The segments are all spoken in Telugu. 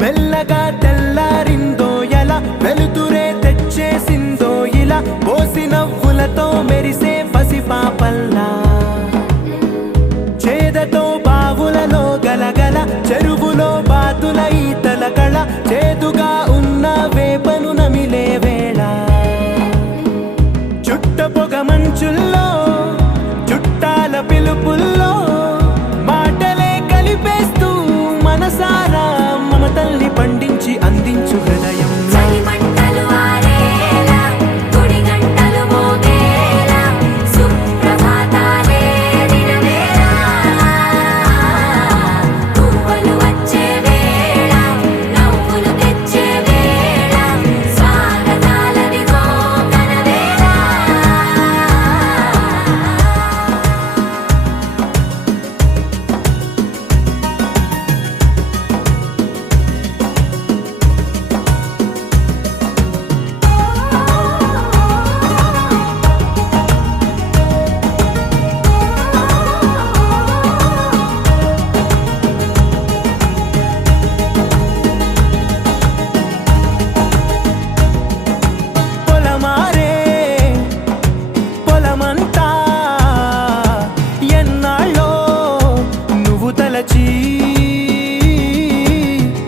మెల్లగా తెల్లారిందో ఎలా వెలుతురే తెచ్చేసిందో ఇలా పోసి నవ్వులతో మెరిసే పసిపాపల్లా చేదతో బావులలో గలగల చెరువులో బాతుల ఈతల కళ చేదుగా ఉన్న వేపను నమిలే వేళ చుట్ట పొగ మంచుల్లో చుట్టాల పిలుపుల్లో మాటలే కలిపేస్తూ మనసారా మమతల్ని పండించి అందించు హృదయం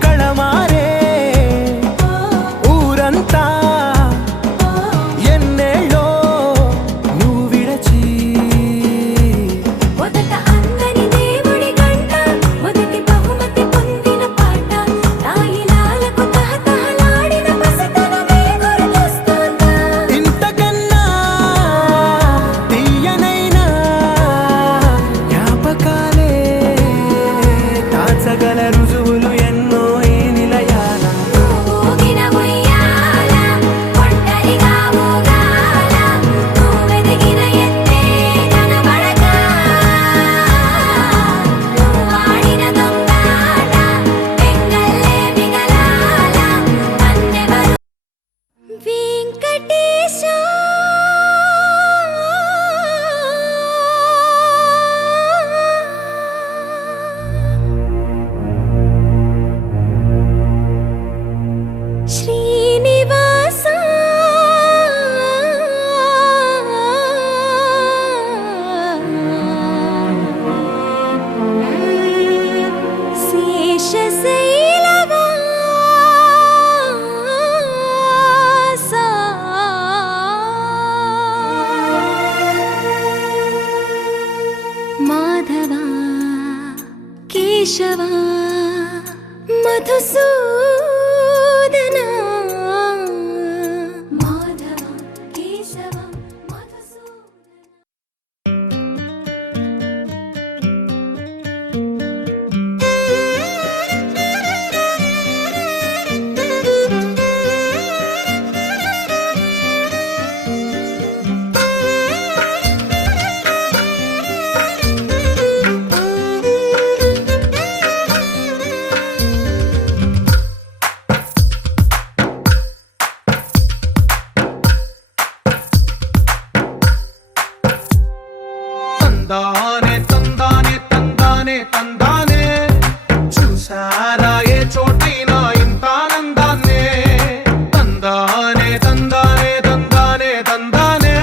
కళమారే ఊరంతా ఎన్నేళ్ళో నువ్వు విడచి మొదట అందని దేవుడి గంట మొదటి బహుమతి పొందిన పాట తాయిలాలకు తహతహలాడిన పసితనమే గుర్తొస్తుందా ఇంతకన్నా తీయనైనా జ్ఞాపకాలే దాచగల రుజువులు ఎన్నో ఈ నిలయాల ఊగిన ఉయ్యాల ఒంటరిగా ఊగాల నువ్వెదిగిన ఎత్తే కనబడక నువ్వాడిన దొంగాట వెంగల్లే మిగలాల నన్నెవరు వెంకటేశ శ్రీనివాస శేషశైలవాస మాధవ కేశవ మధుసూదన మాధవ కేశవ మధుసూదన తందానే తందానే తందానే తందానే చూసారా ఏ చోటైనా ఇంత ఆనందాన్నే తందానే తందానే తందానే తందానే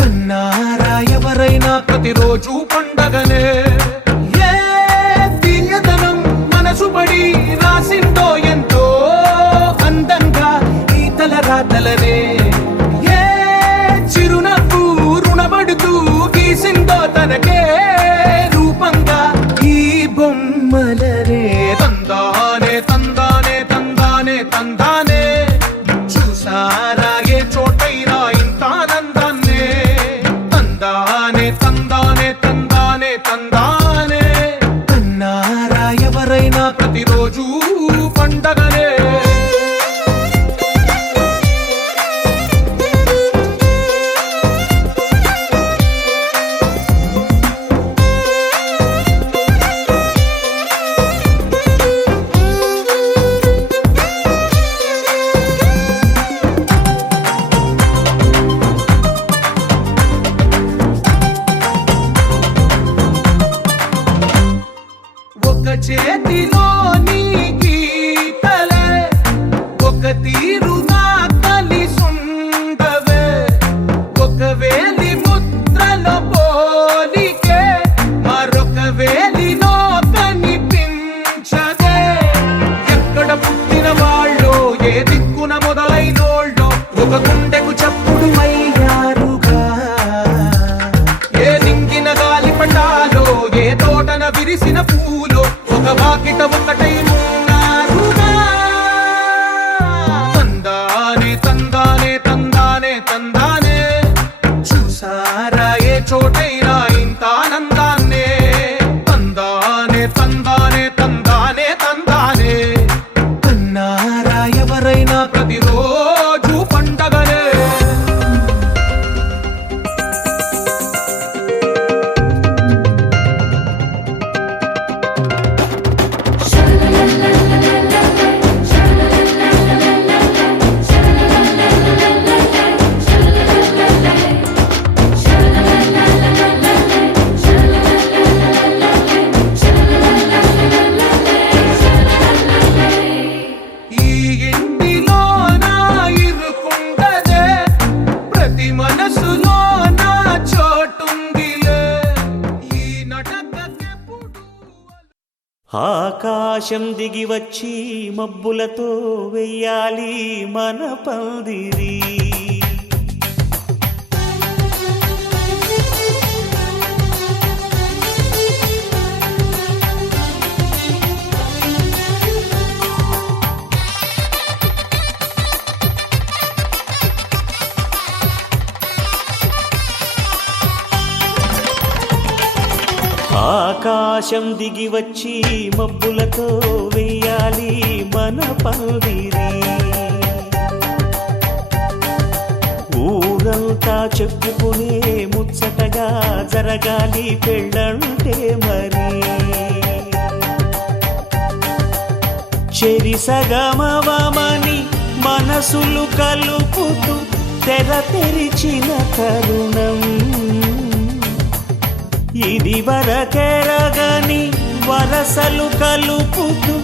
కన్నారా ఎవరైనా ప్రతిరోజు పండగనే ఏ తీయదనం మనసు పడి రాసిందో ఎంతో అందంగా ఈ తలరాతలనే ఏ చిరునవ్వు రుణపడుతూ గీసిందో తనకే రూపంగా ఈ బొమ్మలనే తందానే తందానే తందానే తందానే చూసారా ఏ చోటైనా ఇంత ఆనందాన్నే తందానే తందానే తందానే విరిసిన పూలో ఒక వాకిట ఒకటై ఉన్నారుగా. తందానే తందానే తందానే తందానే చూసారా ఏ చోటైనా ఇంత ఆనందాన్నే. తందానే తందానే తందానే తందానే కన్నారా ఎవరైనా ప్రతిరోజు పండగనే. ఈ ఇంటిలో నా ఇరుకుండదే ప్రతి మనసులో నా చోటుందిలే. ఈ నటకెప్పుడు ఆకాశం దిగి వచ్చి మబ్బులతో వెయ్యాలి మన పందిరి. ఆకాశం దిగి వచ్చి మబ్బులతో వెయ్యాలి మన పందిరి. ఊరంతా చెప్పుకునే ముచ్చటగా జరగాలి పెళ్ళంటే మరి. చెరిసగమవమని మనసులు కలుపుతూ తెర తెరిచిన తరుణం ఇది వరకెరగని వరసలు కలుపుతూ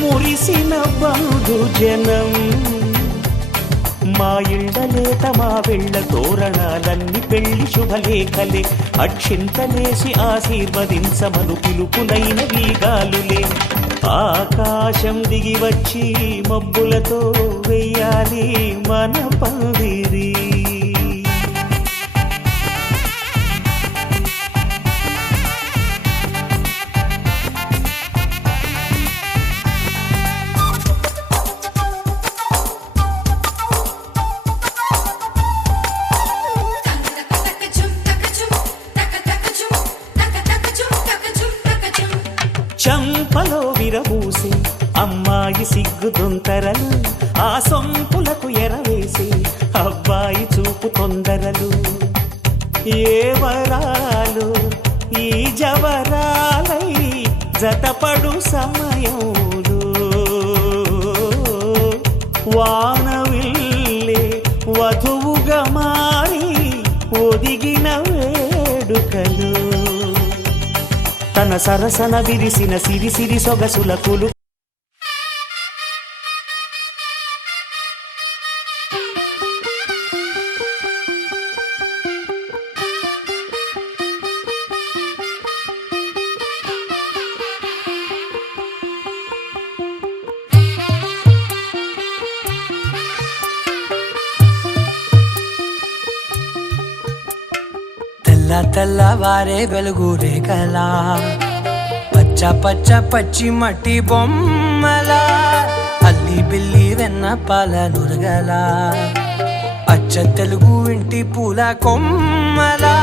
మురిసిన బంధుజనం. మా ఇళ్ళలేత మా వెళ్ళ తోరణాలన్నీ పెళ్లి శుభలేఖలే. అక్షింతలేసి ఆశీర్వదించమను పిలుపులైన వీగాలులే. ఆకాశం దిగి వచ్చి మబ్బులతో వెయ్యాలి మన పందిరి. చంపలో విరబూసి అమ్మాయి సిగ్గుదొంతరలు. ఆ సొంపులకు ఎరవేసి అబ్బాయి చూపు తొందరలు. ఏ వరాలు ఈ జవరాలై జతపడు సమయంలో వానవిల్లే వధువుగా మారి ఒదిగిన వేడుకలు. తన సరసన విరిసిన సిరి సిరి సొగసుల కులు. తెల్లవారే వెలుగు రేఖలా పచ్చ పచ్చ పచ్చి మట్టి బొమ్మలా అల్లి బిల్లి వెన్న పాల నురగలా అచ్చ తెలుగు ఇంటి పూల కొమ్మలా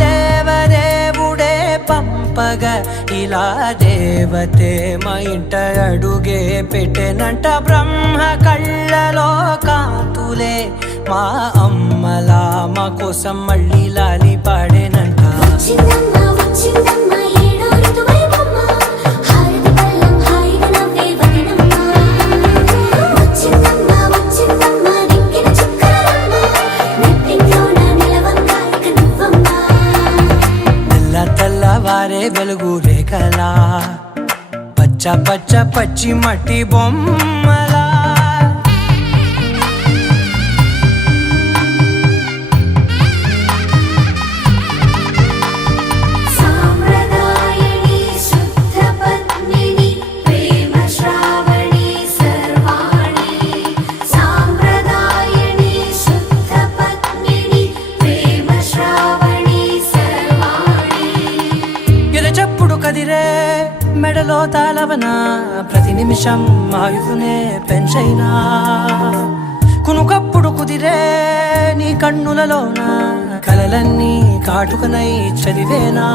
దేవదేవుడే పంపగా ఇలా దేవతే మా ఇంట అడుగే పెట్టెనంట. బ్రహ్మ కళ్ళలో కాంతులే మా అమ్మలా మా కోసం మళ్ళీ లాలి పాడేనంట. తెల్లవారే వెలుగు రేఖలా పచ్చ పచ్చ పచ్చి మట్టి బొమ్మలా. ఎప్పుడు కదిరే మెడలో తాళవన ప్రతి నిమిషం ఆయుధునే పెంచైనా కునుకప్పుడు కుదిరే నీ కన్నులలోన కలలన్నీ కాటుకనై చదివేనా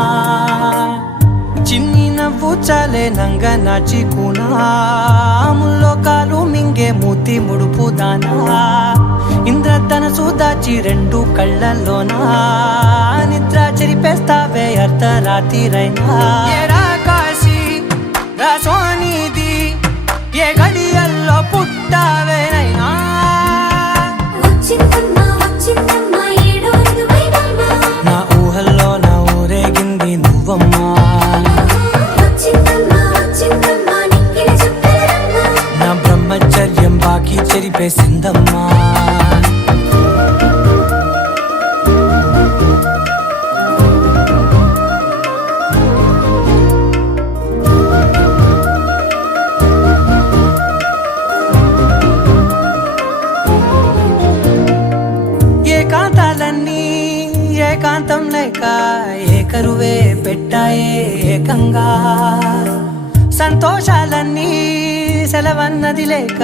చిన్ని నవ్వు చాలే నంగ నాచి కూనాముల్లో కాలు మింగే మూతి ముడుపు దానా ఇంద్రధనసు దాచి రెండు కళ్ళల్లోనా నిద్ర చెరిపేస్తావే అర్ధరాత్రిరైనా ఏరా కాశీ రా సోనిది ఏ గడియల్లో పుట్టావేనైనా వచ్చిందమ్మా వచ్చిందమ్మా ఏడో ఋతువైవమ్మా నా ఊహల్లో నా ఊరేగింది నువ్వమ్మా వచ్చిందమ్మా వచ్చిందమ్మా నిక్కిన చుక్కలమ్మా నా బ్రహ్మచర్యం బాకీ చెరిపేసిందమ్మా ఏకాంతాలన్నీ ఏకాంతం లేక ఏకరువే పెట్టాయే ఏకంగా సంతోషాలన్నీ సెలవన్నది లేక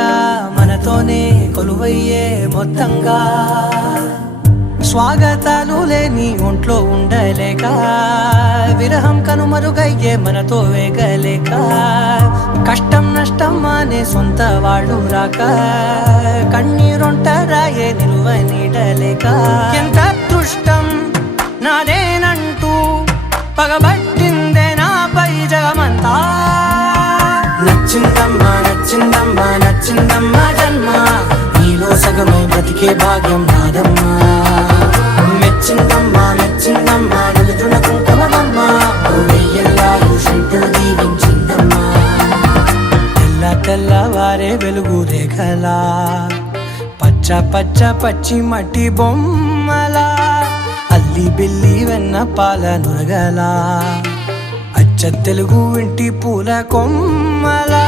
మనతోనే కొలువయ్యే మొత్తంగా స్వాగతాలు లేని ఒంట్లో ఉండలేక విరహం కనుమరుగయ్యే మనతో వేగలేక కష్టం నష్టం అనే సొంత వాళ్ళు రాక కన్నీరొంటరాయే నిలువ నీడలేక ఎంత అదృష్టం నాదేనంటూ పగబట్టిందే నాపై జగమంతా నచ్చిందమ్మా నచ్చిందమ్మా నచ్చిందమ్మా జన్మ నీలో సగమై బ్రతికే భాగ్యం నాదమ్మా మెచ్చిందమ్మా మెచ్చిందమ్మా నిలుచున కుంకుమమ్మా వెయ్యల్లాలు శంకులు దీవించిందమ్మా తెల్ల తెల్లవారే వెలుగు రేఖలా పచ్చ పచ్చ పచ్చి మట్టి బొమ్మలా అల్లి బిల్లి వెన్న పాల నురగలా అచ్చ తెలుగు ఇంటి పూల కొమ్మలా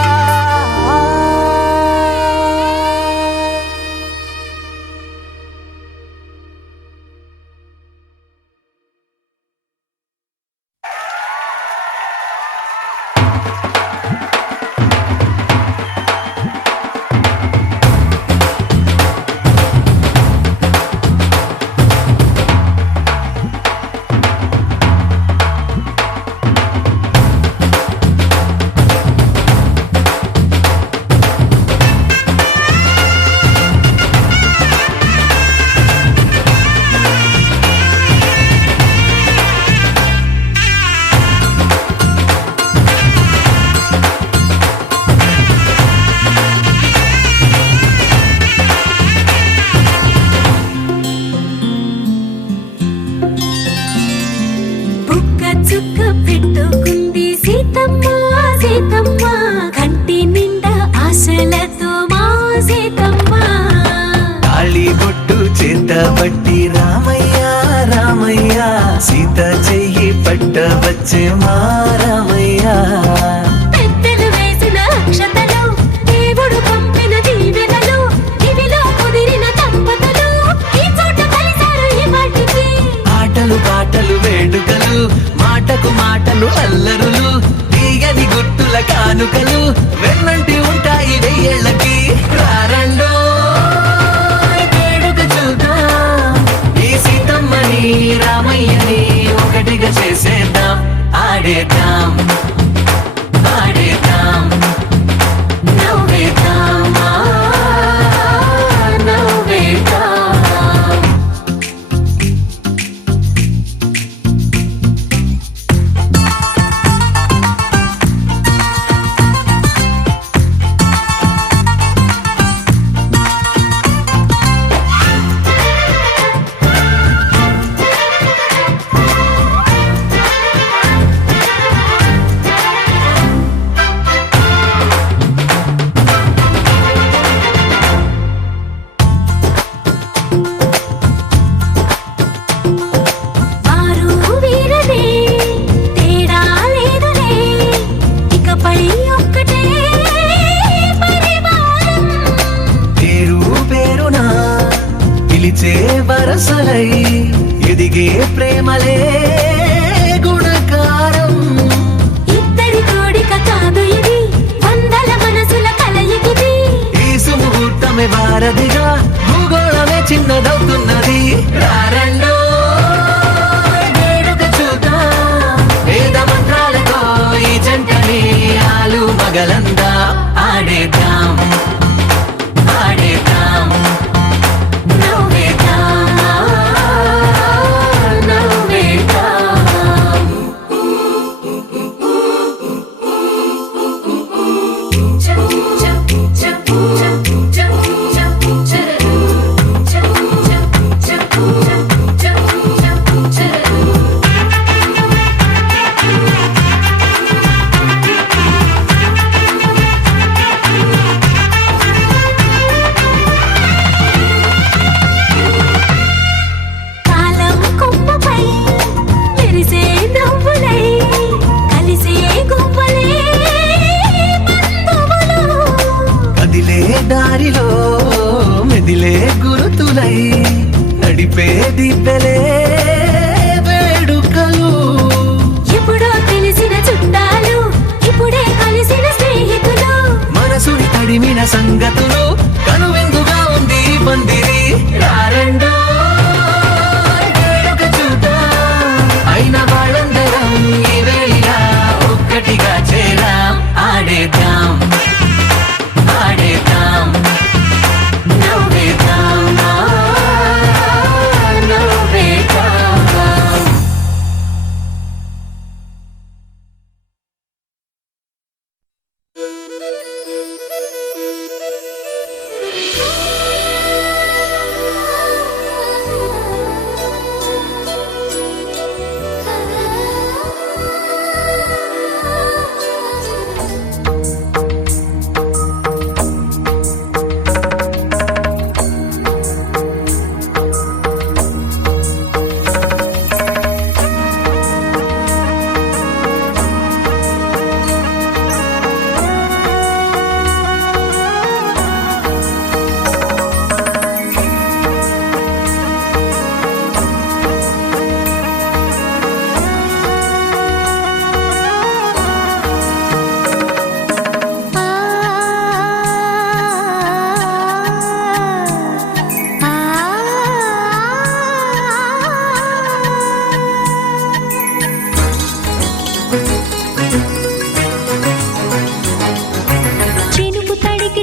బుక్క చుక్క పెట్టుకుంది సీతమ్మ సీతమ్మ కంటి నిండా ఆశలతో మా సీతమ్మ తాళి బొట్టు చేత పట్టి రామయ్య రామయ్య సీత చెయ్యి పట్ట వచ్చే మా రామయ్య పెద్దలు వేసిన అక్షతలు దేవుడు పంపిన దీవెనలు ఇవిలో కుదిరిన దంపతులు ఈ చోట కలిసారు ఈ వాటికి ఆటలు పాటలు వేడుకలు మాటకు మాటలు అల్లరులు తీయని గుర్తుల కానుకలు వెన్నంటి ఉంటాయి వెయ్యేళ్ళకి రారండో వేడుక చూద్దాం ఈ సీతమ్మని రామయ్యని ఒకటిగా చేసేద్దాం ఆడేద్దాం ఆడేద్దాం నవ్వేద్దాం నవ్వేద్దాం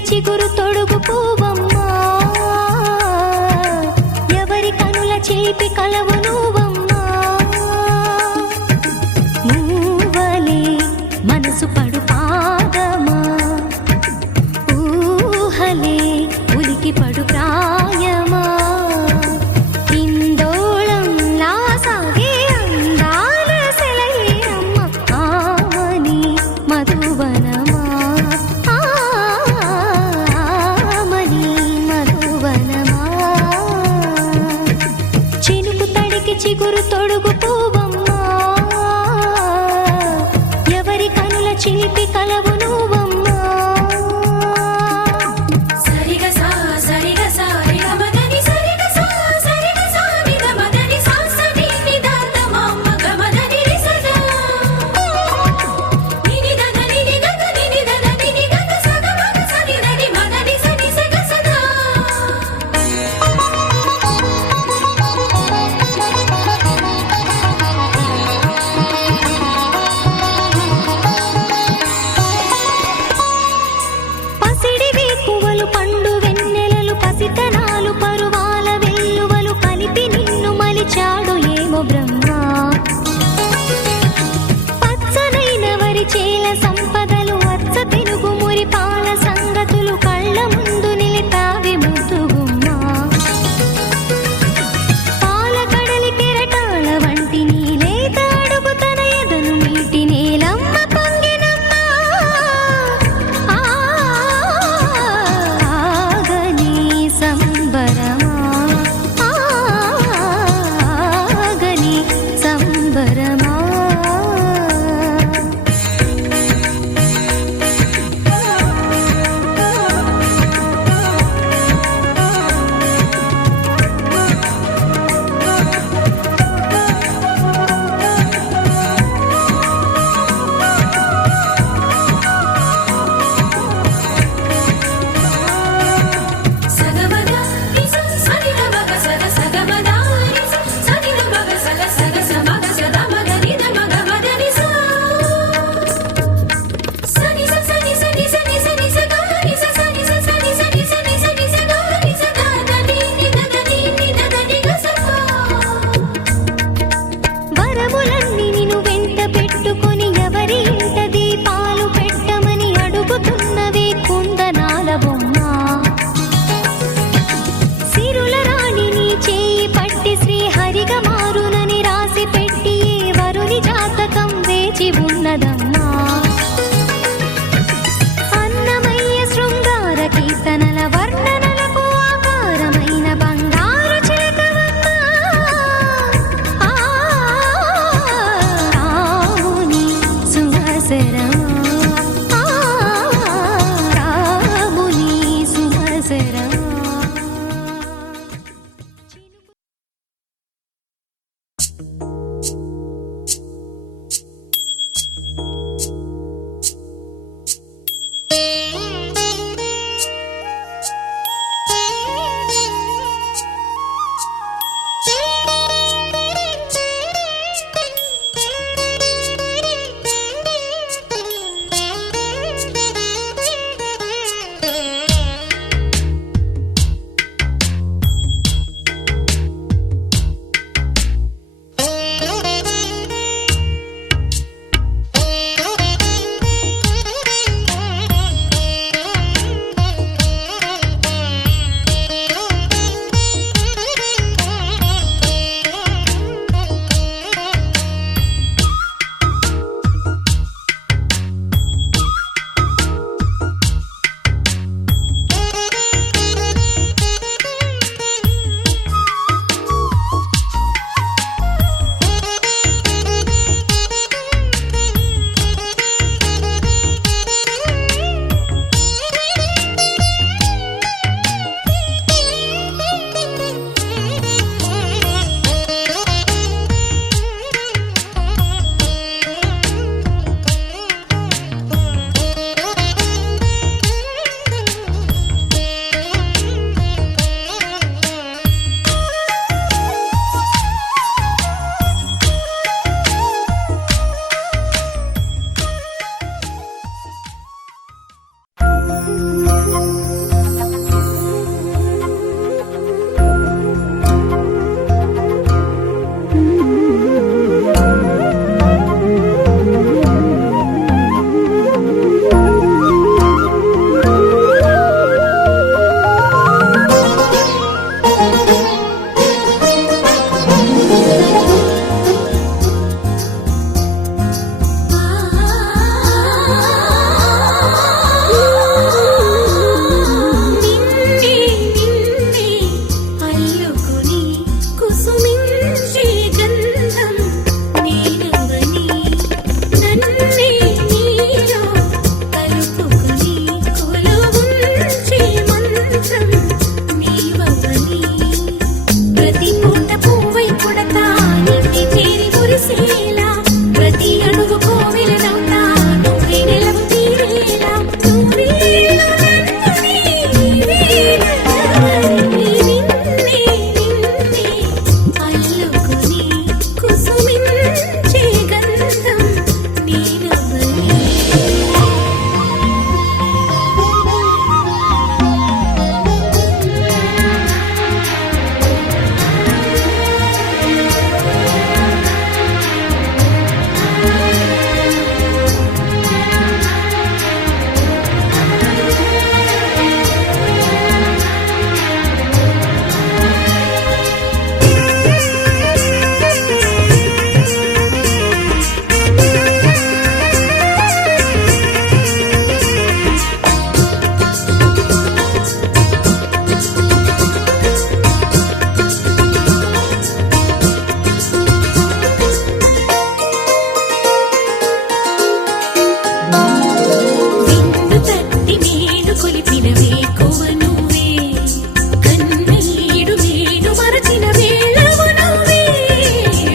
చిగురు తొడుగు పువ్వమ్మా ఎవరి కనుల చిలిపి కలవు నువ్వమ్మా మూవలే మనసు పడు పాదమా ఊహలే ఉలికి పడు ప్రాయమా ఇందోళంలా సాగే అందాల సెలయేరమ్మ ఆమని మధువనమా ఆమని మధువనమా చినుకు తడికి చిగురు తొడుగు పువ్వమ్మా ఎవరి కనుల చిలిపి కలవు నువ్వమ్మా సరిగా సా సరిగా సా రిగ మదని సరిగా సా సరిగా సా నిద మదని సా సని నిదాత మమ్మ గమదని రిసదా నిని దద నిని దద నిని దద నిని దద సద మగ సని దది మదని సని సగ సదా పసిడివి పువ్వులు పండు వెన్నెలలు పసితనాలు పరువాల వెల్లువలు కలిపి నిన్ను మలిచాడు ఏమో బ్రహ్మ పచ్చనైన వరి చేల సంపదలు వచ్చ తెలుగు మురి పాల సంగతులు కళ్ళ ముందు నిలితావి ముద్దుగుమ్మా పాల కడలి కెరటాల వంటి నీలేత అడుగు తన ఎదను మీటి నీలమ్మ పొంగినమ్మా ఆగని సంబరమా ఆగని సంబరమా సగమగ నిస సనిద మగ సగ సగమద నిస సనిద మగ సగ సగ సమగ సద మగ నిద మగ మద నిస సని స సని సని సని సని స గ నిస సని స సని సని సని సని స గ నిస ద ద ని ని ద ద ని ని ద ద ని గ స ప వరములన్నీ నిన్ను వెంట పెట్టుకొని ఎవరి ఇంట దీపాలు పెట్టమని అడుగుతున్నవే కుందనాల బొమ్మ సిరుల రాణి నీ చేయి పట్టి శ్రీహరిగా మారునని రాసి పెట్టి ఏ వరుని జాతకం వేచి ఉన్నదమ్మా అన్నమయ్య శృంగార కీర్తనల వర్ణనలకు ఆకారమైన బంగారు చిలకవమ్మా రాముని సుమసరమా రాముని సుమసరమా నువ్వు కోవిలనవుతా నువ్వే నెలవు తీరేలా నూరేళ్ళు అల్లుకుని కుసుమించే గంధం నీనవ్వని విందు తట్టి మేలు కొలిపిన వేకువ నువ్వే కన్నీడు మేలు మరచిన వేళవు నువ్వే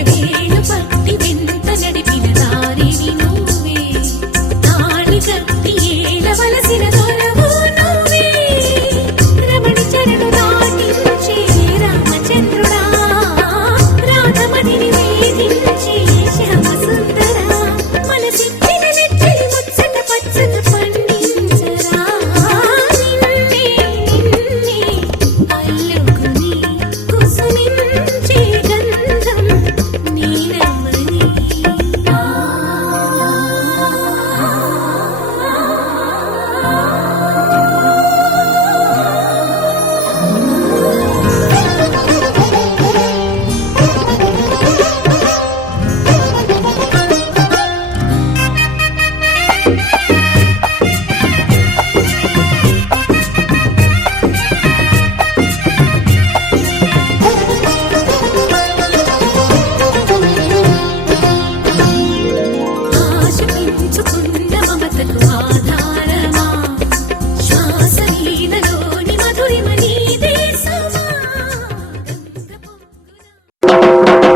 వేలు పట్టి వెంట నడిపిన దారివి నువ్వే తాళి కట్టి ఏలవలసిన దొరవు నువ్వే రమణి చరణు దాటించే రామచంద్రుడా రాధమణిని వేధించే శ్యామసుందరా మనసిచ్చిన నెచ్చలి ముచ్చట పచ్చట పండించరా నిన్నే అల్లుకుని కుసుమించే గంధం నీనవ్వని ఆశ పెంచుకున్న మమతకు ఆధారమా శ్వాస నీనలోని మధురిమ నీదే సమా గంగ పొంగున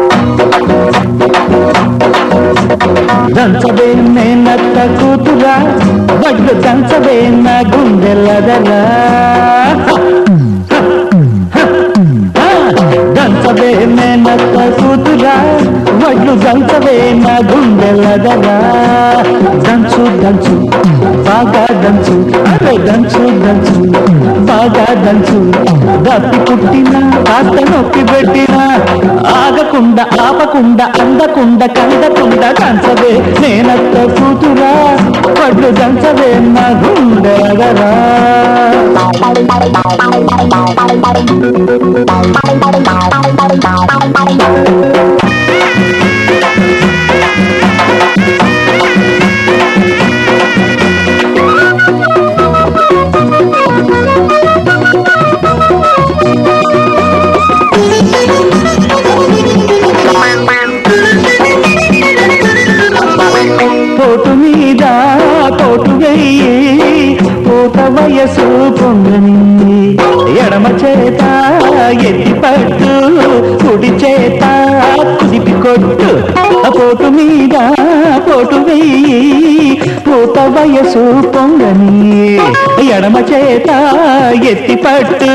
దంచవే మేనత్త కూతురా వడ్లు దంచవే నా గుండెలదరా దంచవే మేనత్త కూతురా వడ్లు దంచవే నా గుండెలదరా దంచు దంచు బాగా దంచు అరే దంచు దంచు బాగా దంచు దప్పి పుట్టినా కాస్త నొప్పి పెట్టినా ఆగకుండా ఆపకుండా అందకుండా కందకుండా దంచవే నేనత్త కూతురా వడ్లు దంచవే నా గుండెలదరా పోటు మీద పోటు వెయ్యి పూత వయసు పొంగని ఎడమ చేత ఎత్తి పట్టు కుడి చేత కుదిపి కొట్టు పోటు మీద పోటు వెయ్యి పూత వయసు పొంగని ఎడమ చేత ఎత్తి పట్టు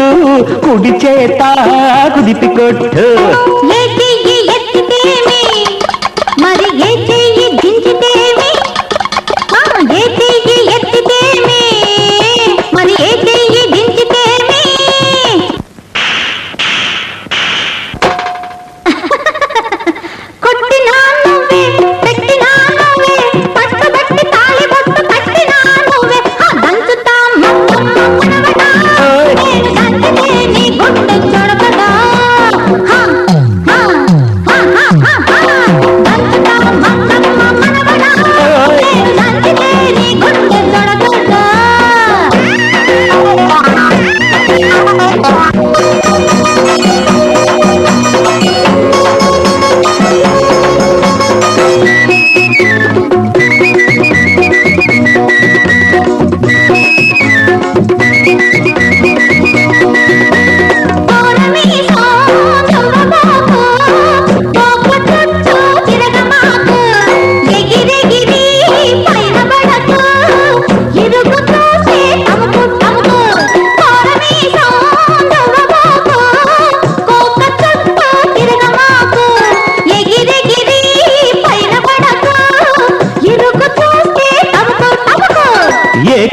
కుడి చేత కుదిపి కొట్టు ఏ చెయ్యి ఎత్తితేమి మరి ఏ చెయ్యి దించితేమి ఏ చెయ్యి ఎత్తితేమి మరి ఏ చెయ్యి దించితేమి కొట్టినా నువ్వే పెట్టినా నువ్వే పట్టుబట్టి తాళి బొట్టు కట్టినా నువ్వే దంచుతా మనవడా నేను దంచితే నీ గుండె చొడకదా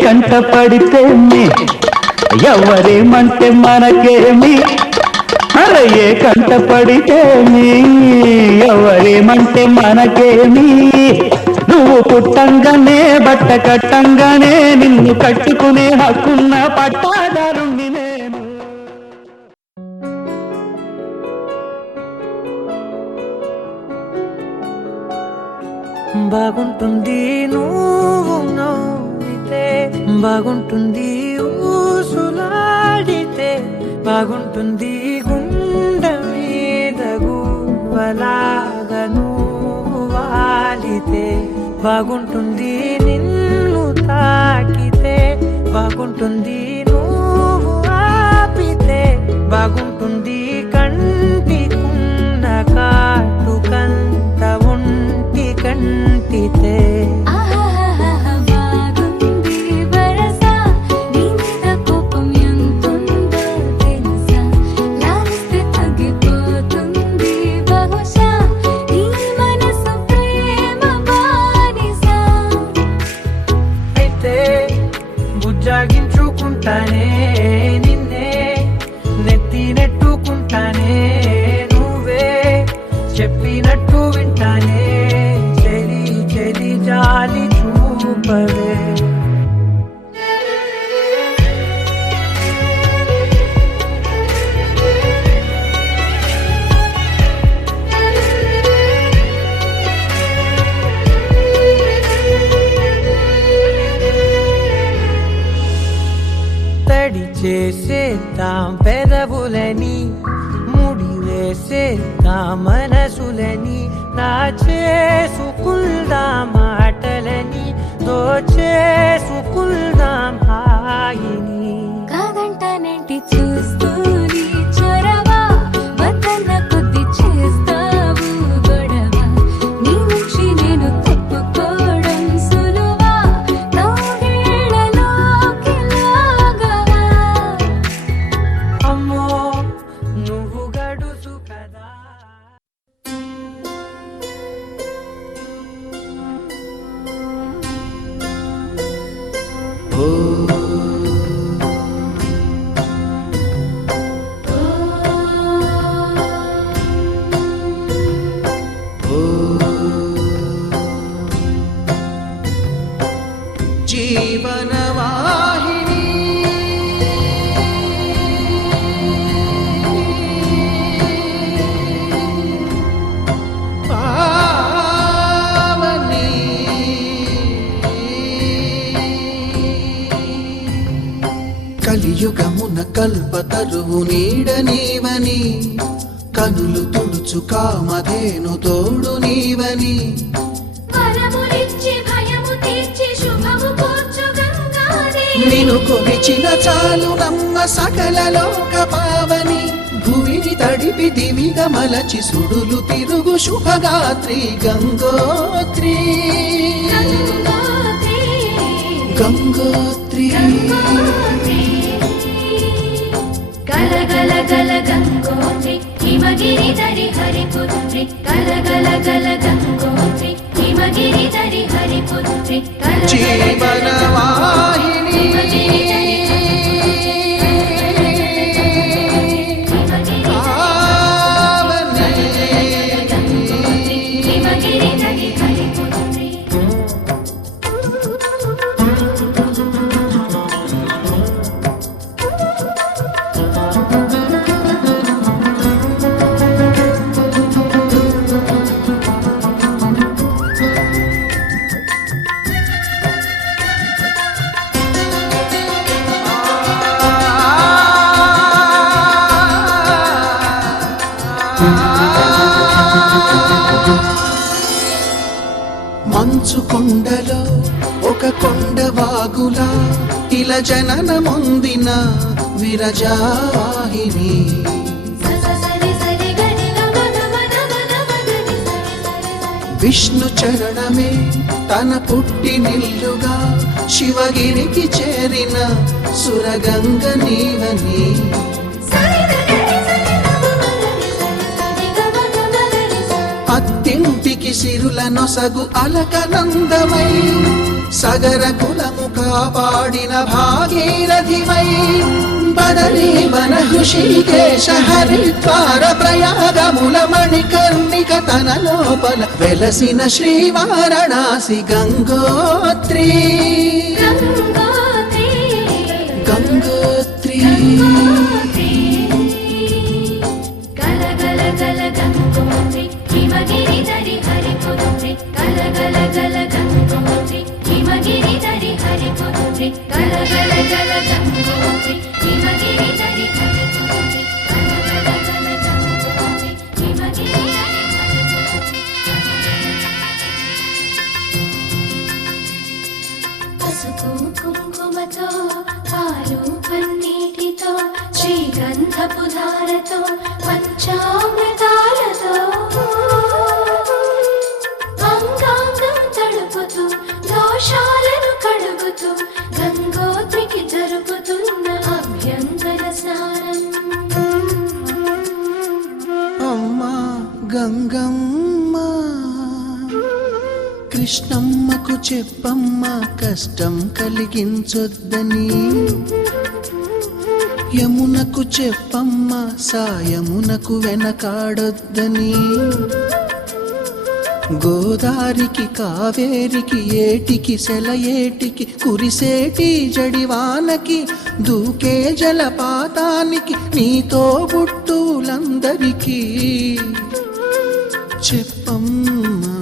కంట పడితే ఎవరేమంటే మనకేమి అరే ఏ కంట పడితే ఎవరేమంటే మనకేమి నువ్వు పుట్టంగానే బట్ట కట్టంగానే నిన్ను కట్టుకునే హక్కున్న పట్టాదారుణ్ణి నేను. బాగుంటుంది నువ్వు నవ్వితే, బాగుంటుంది ఊసులాడితే, బాగుంటుంది గుండె మీద గువ్వలాగా నువ్వు వాలితే, బాగుంటుంది నిన్ను తాకితే, బాగుంటుంది నువ్వు ఆపితే, బాగుంటుంది కంటికున్న కాటుకంత ఒంటి కంటితే. బాగుంది వరస నీ మీద కోపం ఎంతుందో తెలుసా, లాలిస్తే తగ్గిపోతుంది బహుశా నీ మనసు ప్రేమ బానిస. అయితే బుజ్జాగించుకుంటానే నిన్నే, నెత్తి నెట్టుకుంటానే నువ్వే చెప్పినట్టు వింటానే, చెలి చెలి జాలి చూపవే. తడి చేసేద్దాం పెదవులని, ముడి వేసేద్దాం మనసులని, నా చేసుకుందాం మాటలని, దోచేసుకుందాం హాయిని. కాదంటానేంటి చూస్తూని చొరవ, వద్దన్న కొద్ది చేస్తావు గొడవ, నీ నుంచి నేను తప్పుకోవడం సులువా, నవ్వేళ్ళలోకి లాగవా. అమ్మో నువ్వు గడుసు కదా. జీవనవాహిని పావని కలియుగమున కల్పతరువు నీడ నీవని, కనులు తుడుచు కామధేను తోడు నీవని, వరములిచ్చి భయము తీర్చి శుభము కూర్చు గంగాదేవి. నిన్ను కొలిచిన చాలు నమ్మ సకల లోక పావని, భూమిని తడిపి దివిగా మలచి సుడులు తిరుగు శుభగాత్రి గంగోత్రి. గంగోత్రి గల గల గల గంగోత్రి హిమగిరి దరి హరిపుత్రి, గల గల గల గంగోత్రి హిమగిరి దరి హరిపుత్రి, జీవనవాహిని హిమగిరి దరి పావని గంగోత్రి హిమగిరి దరి హరిపుత్రి. మంచు కొండలో ఒక కొండ వాగులా, ఇలా జనన మొందిన విరజావాహిని. విష్ణు చరణమే తన పుట్టినిల్లుగా, శివగిరికి చేరిన సురగంగ నీవని. అత్తింటికి సిరుల నొసగు అలకనందమై, సగర కులము కాపాడిన భాగీరథివై బదరీ వన హృషికేశ హరిద్వార ప్రయాగముల మణికర్ణిక తన లోపల వెలసిన శ్రీ వారణాసి గంగోత్రి గంగోత్రి గల గల గల గంగోత్రి హిమగిరి దరి హరిపుత్రి గల గల గల గంగోత్రి హిమగిరి దరి హరిపుత్రి గల గల గల గంగోత్రి హిమగిరి దరి హరిపుత్రి గల గల గల గంగోత్రి హిమగిరి దరి హరిపుత్రి పసుపు కుంకుమతో పాలు పన్నీటితో శ్రీగంధపు ధారతో పంచామృతాలతో అంగాంగం తడుపుతూ దోషాలను కడుగుతూ గంగోత్రికి జరుపుతున్న అభ్యంగన స్నానం అమ్మా గంగమ్మ కృష్ణమ్మకు చెప్పమ్మ కష్టం కలిగించొద్దని యమునకు చెప్పమ్మ సాయమునకు వెనకాడొద్దని గోదారికి కావేరికి ఏటికి సెలయేటికి కురిసేటి జడివానకి దూకే జలపాతానికి నీతో బుట్టులందరికీ చెప్పమ్మా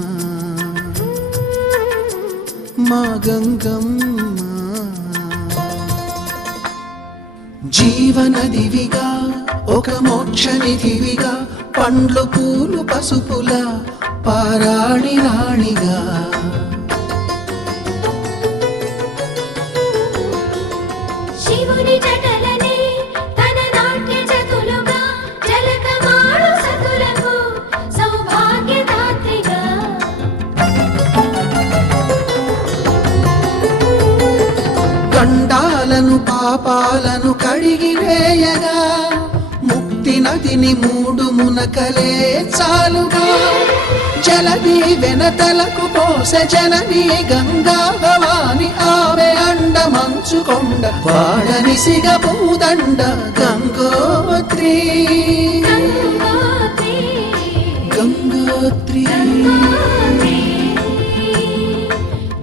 మా గంగమ్మ జీవనదివిగా ఒక మోక్షనిధివిగా పండ్లు పూలు పసుపుల పారాణి రాణిగా శివుని జటలనే తన నాట్య జతులుగా జలకమాడు సతులకు సౌభాగ్యదాత్రిగా గండాలను పాపాలను కడిగివేయగా ముక్తి నదిని మూడు మునకలే చాలుగా జలది వెనతలకు పోసె జనని గంగా భవాని ఆమె అండ మంచుకొండ వాడని సిగ పూదండ గంగోత్రి గంగోత్రి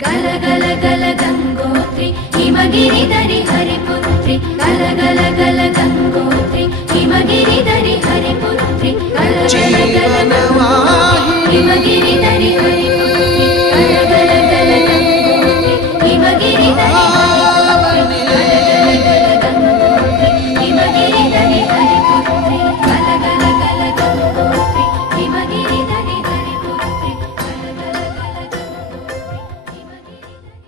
గల గల గల గంగోత్రి హిమగిరి దరి హరిపుత్రి గల గల గల గంగోత్రి హిమగిరి దరి హరిపుత్రి గల గల గల గంగోత్రి హిమగిరి దరి హరిపుత్రి గల గల గల గంగోత్రి హిమగిరి దరి హరిపుత్రి గల గల గల గంగోత్రి హిమగిరి దరి హరిపుత్రి గల గల గల గంగోత్రి హిమగిరి దరి హరిపుత్రి గల గల గల గంగోత్రి హిమగిరి దరి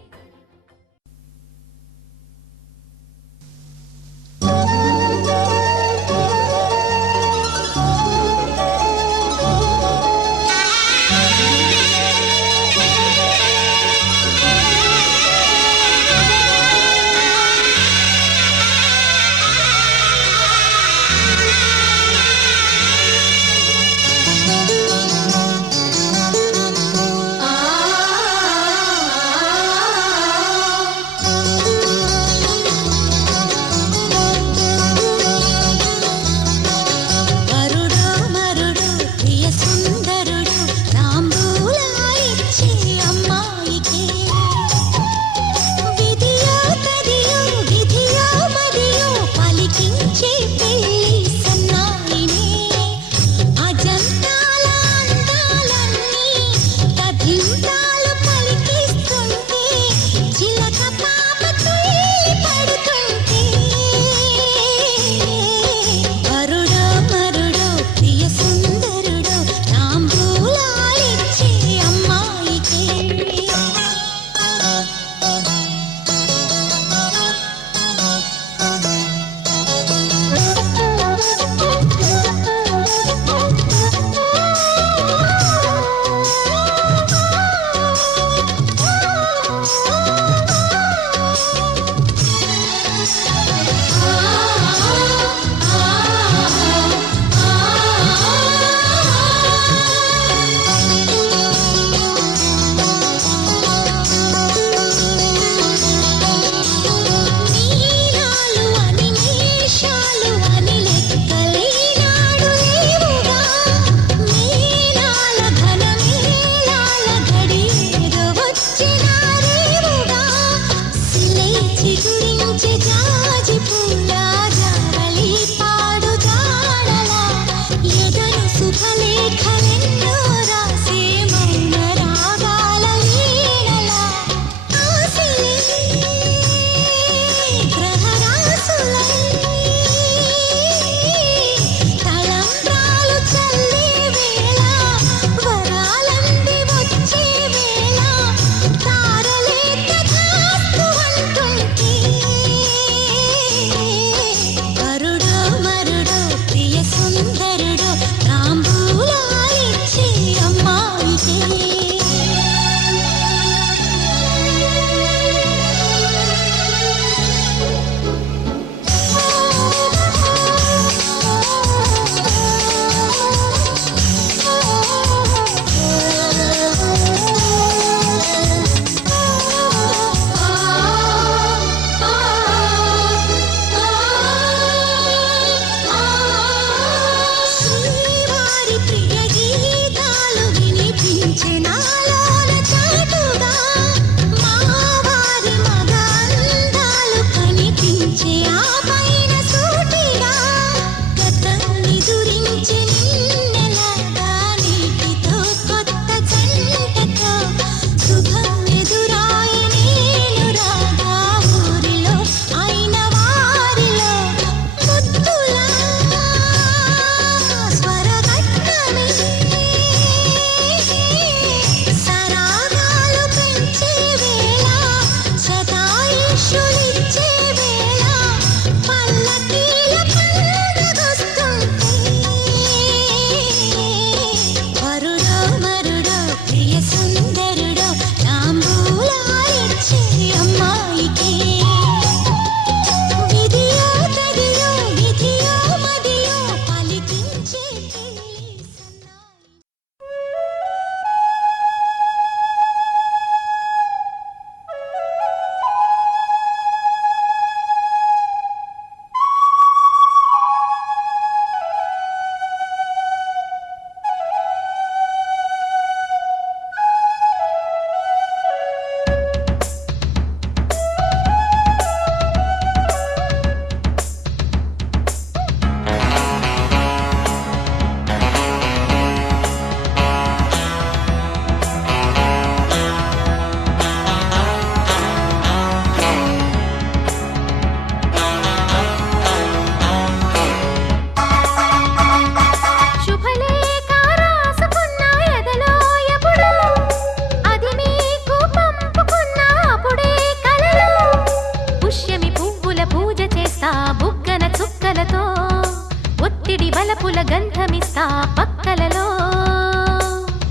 పక్కలలో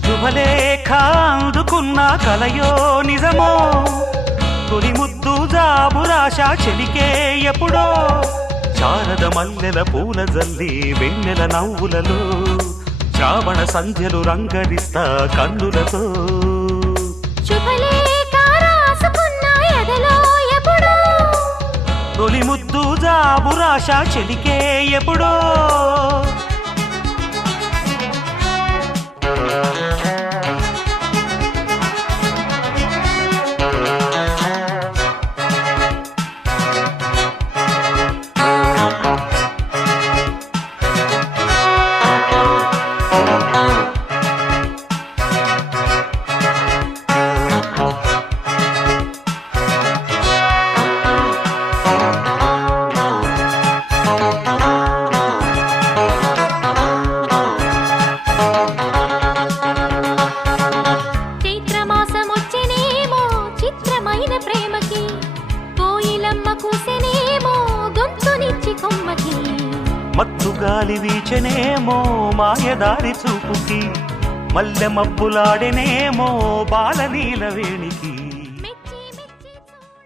శుభలేఖ అందుకున్న కలయో నిజమో తొలి ముద్దు జాబురాశ చెలికే ఎప్పుడో శారద మల్లెల పూల జల్లి వెన్నెల నవ్వులలో శ్రావణ సంధ్యలు రంగరిస్తా కన్నులతో శుభలేఖ రాసుకున్న ఎదలో ఎప్పుడో తొలి ముద్దు జాబురాశ చెలికే ఎప్పుడో చైత్రమాసమొచ్చెనేమో చిత్రమైన ప్రేమకి కోయిలమ్మ కూసెనేమో గొంతునిచ్చి కొమ్మకి మత్తు గాలి వీచెనేమో మాయదారి చూపుకి మల్లె మబ్బులాడెనేమో బాలనీల వేణికి మెచ్చి మెచ్చి చూడ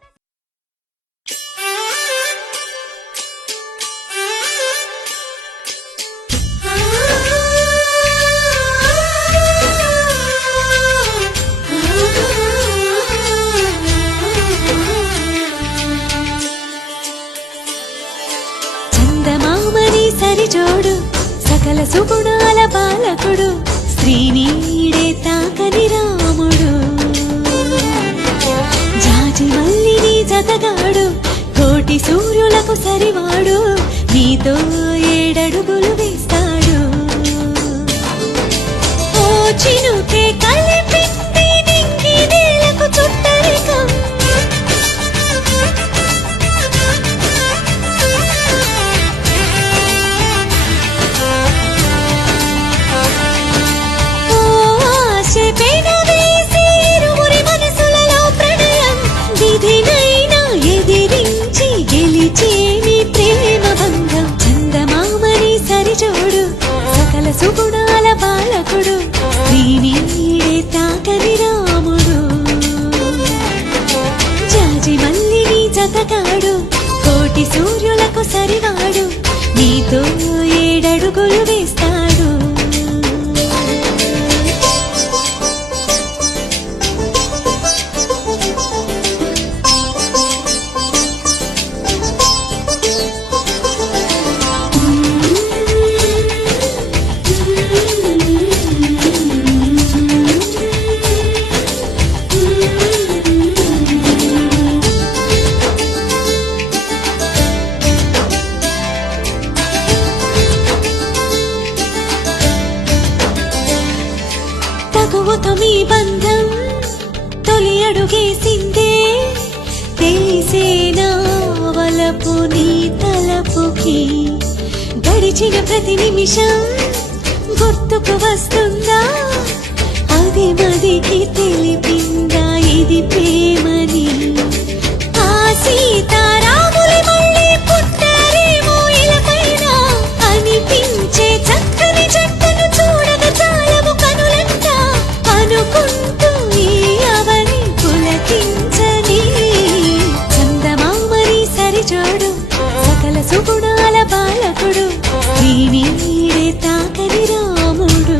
చందమామని సరిజోడు సకల సుగుణాల బాలకుడు శ్రీనీడే తాకని రాముడు జాజి మల్లిని జతగాడు కోటి సూర్యులకు సరివాడు నీతో ఏడడుగులు వేస్తాడు ఓ చినుకే కలిపెట్టి నింగి నేలకు చుట్టరికం ఓ ఆశ పెనవేసి ఇరువురి మనసులలో ప్రణయం విధినైనా ఎదిరించి గెలిచేని ప్రేమ బంధం చందమామని సరిజోడు సకల సుగుణాల బాలకుడు శ్రీనీడే తాకని రాముడు జాజి మల్లిని జతగాడు కోటి సూర్యులకు సరివాడు నీతో ఏడడుగులు వేస్తాడు తగువతో మీ బంధం తొలి అడుగేసిందే తెలిసేనా వలపు నీ తలపుకి గడిచిన ప్రతి నిమిషం గుర్తుకు వస్తుందా అది మదికి తెలిపిందా ఇది ప్రేమని ఆ సీతారాములి మళ్ళీ పుట్టారేమో ఇలకైనా అనిపించే చక్కని జట్టును చూడగా చాలము కనులంట అనుకుంటూ ఈ అవని పులకించని చందమామని సరిజోడు సకల సుగుణాల బాలకుడు శ్రీనీడే తాకని రాముడు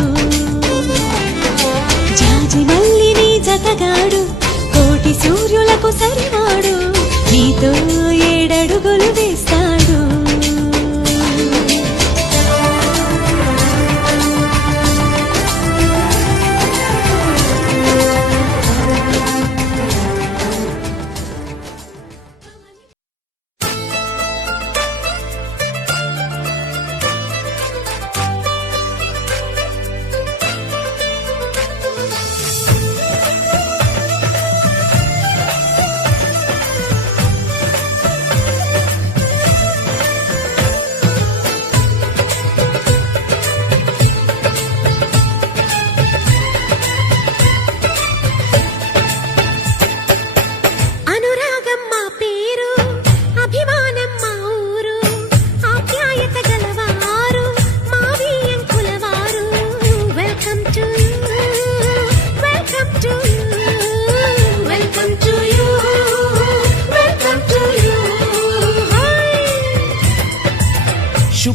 జాజి మల్లిని జతగాడు కోటి సూర్యులకు సరివాడు నీతో ఏడడుగులు వేస్తాడు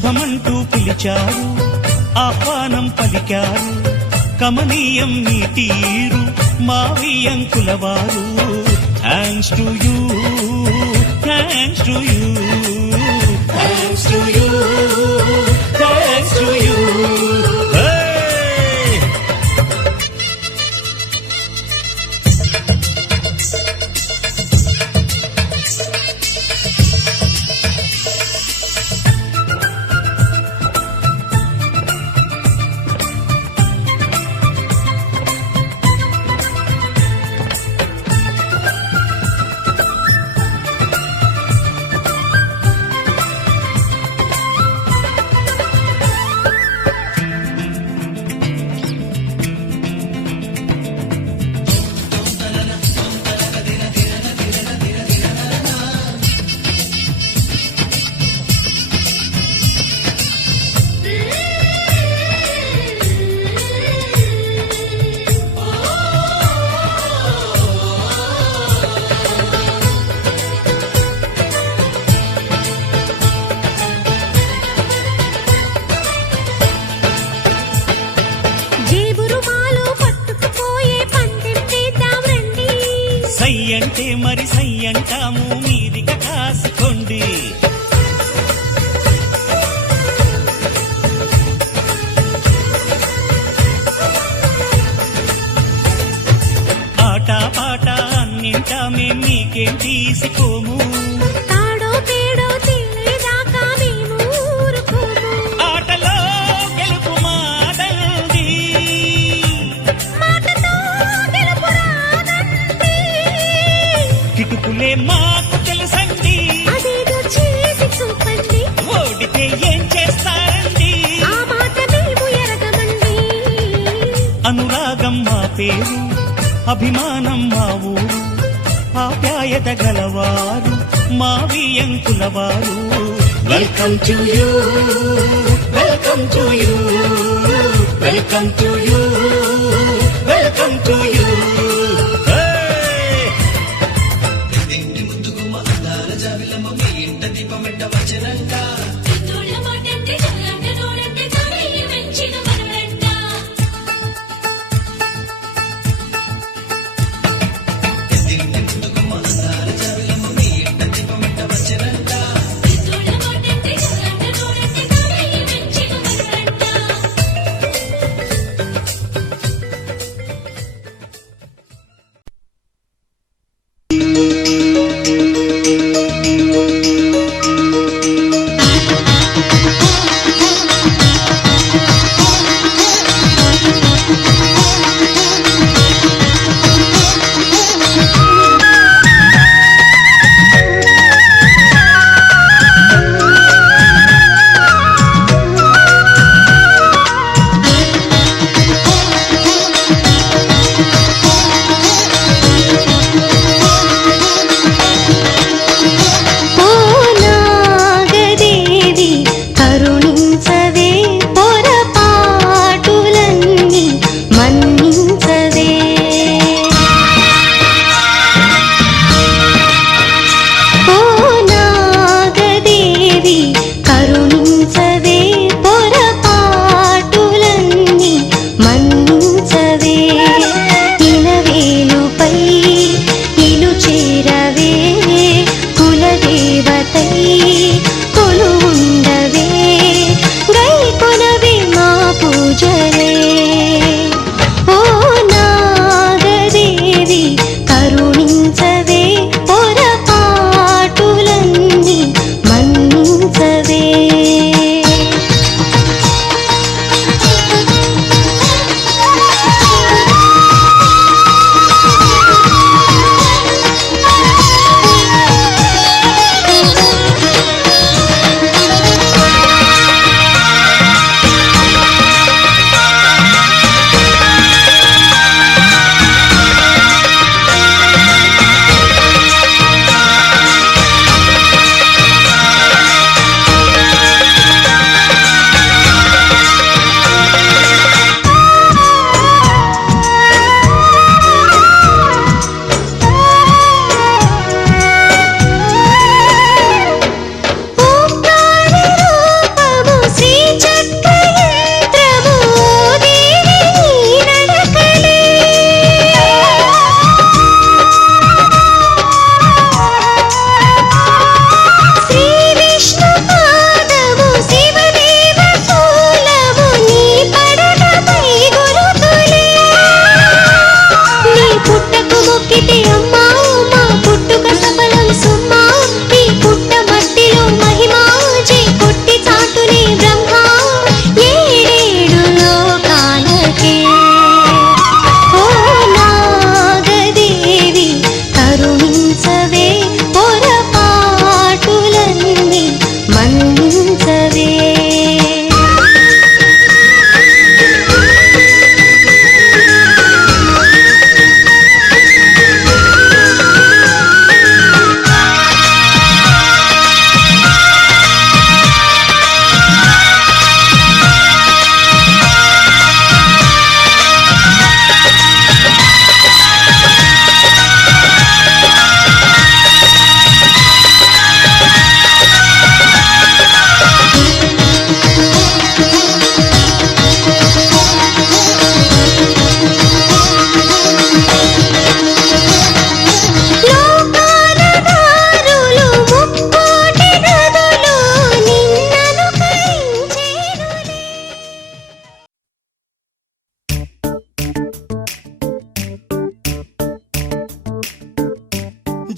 శుభమంటూ పిలిచారు, ఆహ్వానం పలికారు, కమనీయం మీ తీరు మా వియ్యంకుల వారు. Thanks to you, thanks to you, thanks to you, thanks to you. సై అంటే మరి సై అంటాము, మీదిక కాసుకోండి. ఆట పాట అన్నింటా మేం మీకేం తీసుకోము. తాడో పేడో తెలియదాకా మేము ఊరుకోము. ఆటలో గెలుపు మాదండి, మాటతో గెలుపు రాదండి. కిటుకులే మాకు తెలుసండి, అదేదో చేసి చూపండి. ఓడితే ఏం చేస్తారండి? ఆ మాట మేము ఎరగమండి. అనురాగం మా పేరు, అభిమానం మా ఊరు, ఆప్యాయత గలవారు మా వియ్యంకుల వారు. Welcome to you, welcome to you, welcome to you, welcome to you. పెద్దోళ్ళ మాటంటే చాలంట నోడంటే చాలయ్య మెచ్చిన మనవడంట. పెద్దోళ్ళ మాటంటే చాలంట నోడంటే చాలయ్య మెచ్చిన మనవడంట.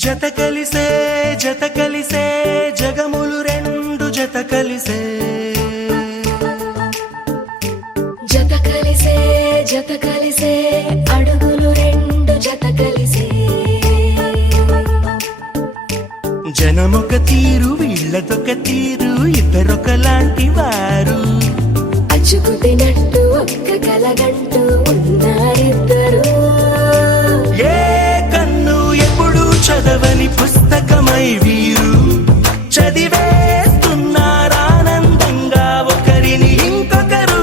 జత కలిసే జగములు రెండు జత కలిసే జత కలిసే అడుగులు రెండు జత కలిసే జనమొక తీరు వీళ్ళదొక తీరు ఇద్దరొకలాంటి వారు అచ్చుకుతినట్టు ఒక్క కలగంటూ ఉన్నారిద్దరు ఏ కన్ను ఎప్పుడు చదవని పుస్తకమై వీరు చదివేస్తున్నారానందంగా ఒకరిని ఇంకొకరు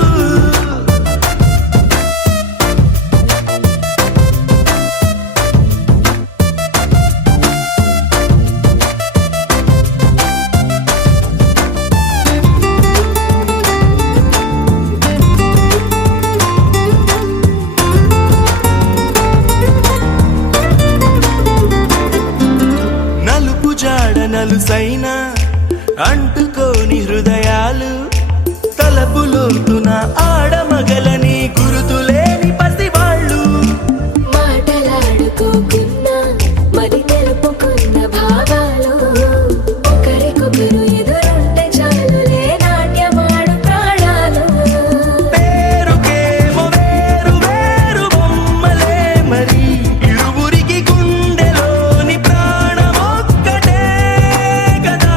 నలుపు జాడ నలుసైన అంటుకోని హృదయాలు తలపులోతున ఆడమగలని గురుతులేని పసివాళ్ళు మాటలాడుకోకున్నా మరి తెలుపుకున్న భావాలు ఒకరికొకరు ఎదురుంటే చాలులే నాట్యమాడు ప్రాణాలు పేరుకేమో వేరు వేరు బొమ్మలే మరి ఇరువురికి గుండెలోని ప్రాణమొక్కటే కదా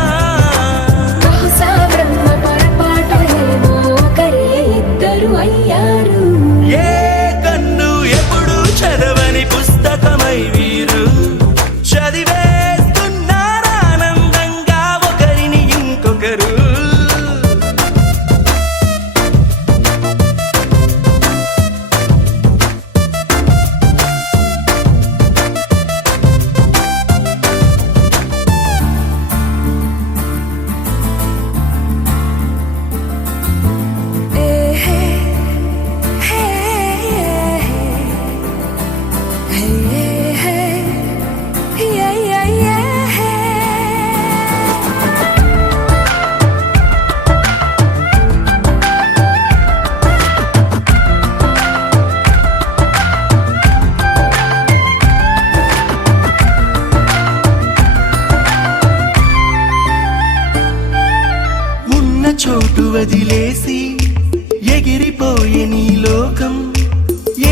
బహుశా బ్రహ్మ పొరపాటు ఏమో ఒకరే ఇద్దరు అయ్యారు ఏ కన్ను ఎప్పుడు చదవని పుస్తకమై వీరు చదివేస్తున్నారానందంగా ఒకరిని ఇంకొకరు ఉన్న చోటు వదిలేసి ఎగిరిపోయే నీ లోకం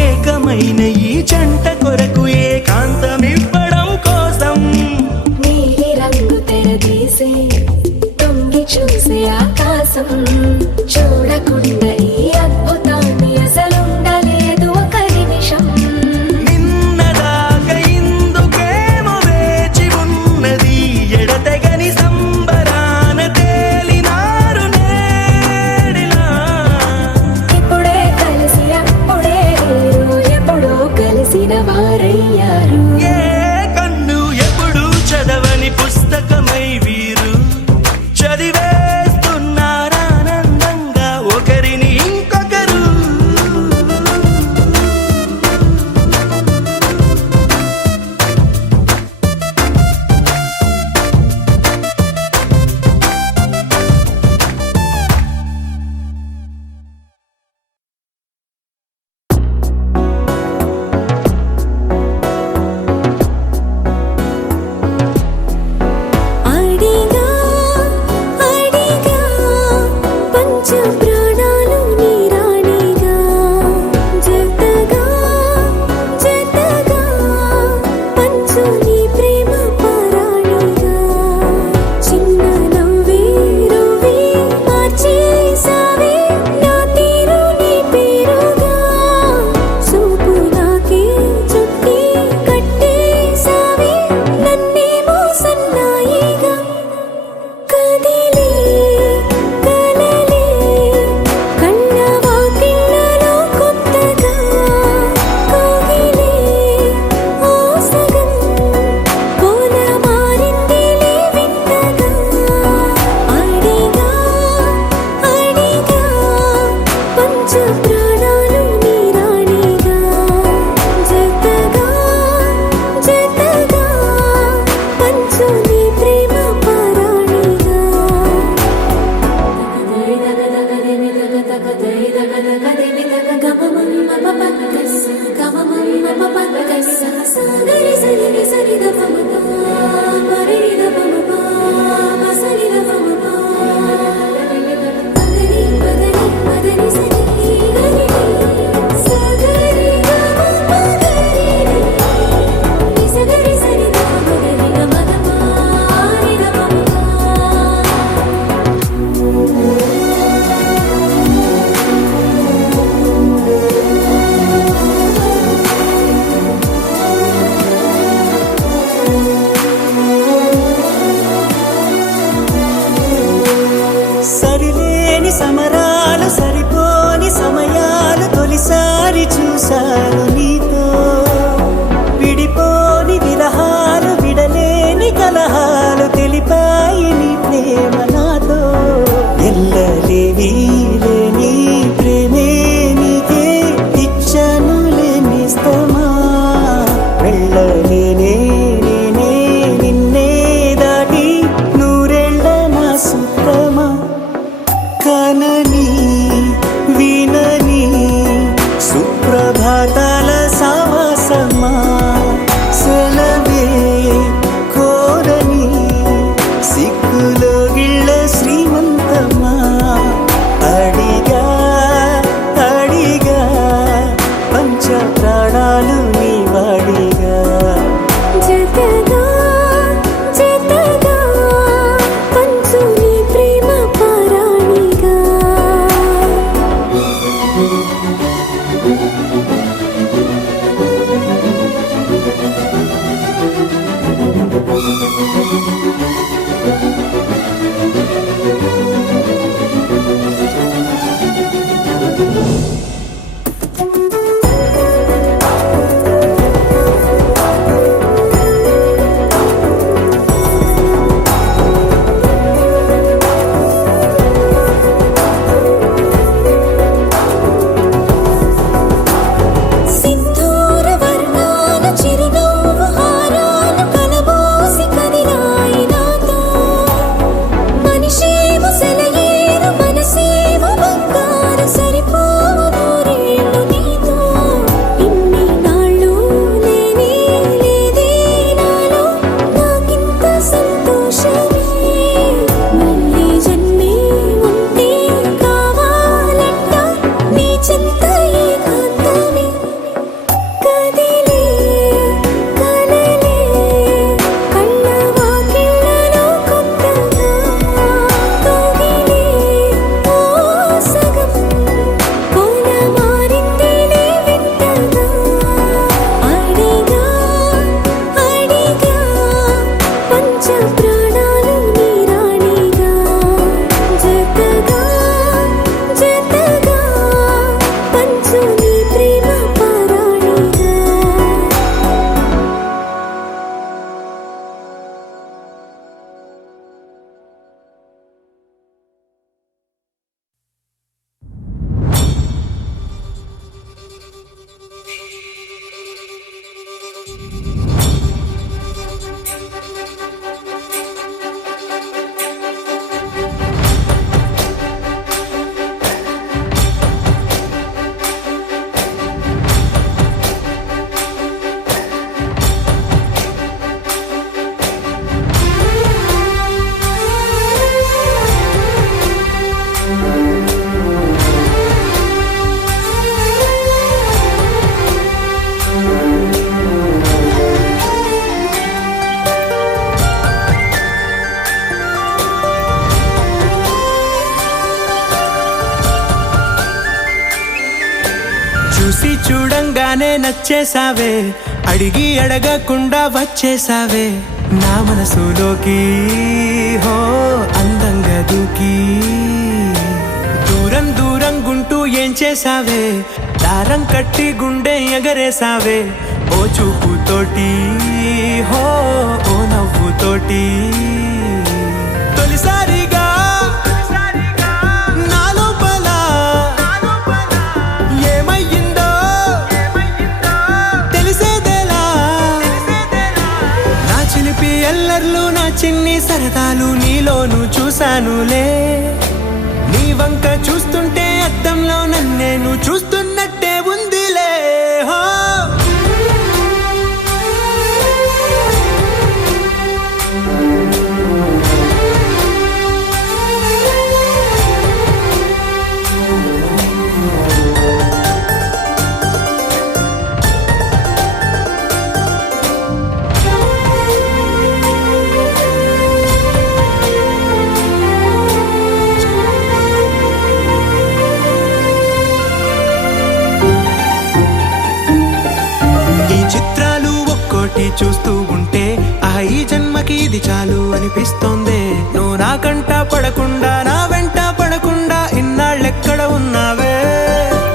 ఏకమైన ఈ జంట కొరకు ఏకాంతమివ్వడం కోసం నీలి రంగు తెరదీసే తొంగి చూసే ఆకాశం చూడకుండా ఈ అద్భుతాన్ని అసలుండలేదు ఒక నిమిషం నిన్నదాకా ఇందుకేమో వేచి ఉన్నది ఎడతెగని సంబరాన తేలినారు నేడిలా ఇప్పుడే కలిసి అప్పుడు చూడగానే నచ్చేసావే, అడిగి అడగకుండా వచ్చేసావే నా మనసులోకి, హో అందంగా దూకి. దూరం దూరం గుంటూ ఏం చేసావే, దారం కట్టి గుండె ఎగరేసావే ఓ చూపుతోటి, హో ఓ నవ్వుతోటి. తొలిసారిగా నా లోపల ఏమయ్యిందో తెలిసేదేలా. నా చిలిపి ఎల్లర్లు నా చిన్ని సరదాలు నీలోను చూశానులే. నీ వంక చూస్తుంటే అద్దంలో నన్నేను చూస్తున్నట్టే ఉందిలే. హో చూస్తూ ఉంటే ఈ జన్మకి ఇది చాలు అనిపిస్తోంది. నువ్వు నా కంట పడకుండా నా వెంట పడకుండా ఇన్నాళ్ళెక్కడ ఉన్నావే.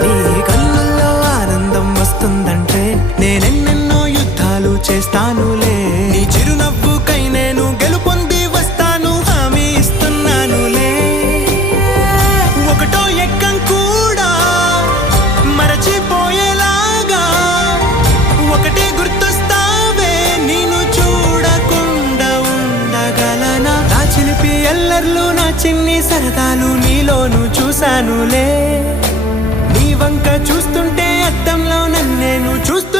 నీ కళ్ళల్లో ఆనందం వస్తుందంటే నేనెన్నెన్నో యుద్ధాలు చేస్తానులే. నీ చిరునవ్వుకై నేను గెలుపొంది వస్తాను హామీ ఇస్తున్నానులే. ఒకటో ఎక్కం కూడా మరచిపోయేలాగా ఒకటే గుర్తొస్తావే, నేను చూడకుండా ఉండగలనా. నా చిలిపి ఎల్లర్లు నా చిన్ని సరదాలు నీలోను చూశానులే. నీ వంక చూస్తుంటే అద్దంలో నన్నేను చూస్తూ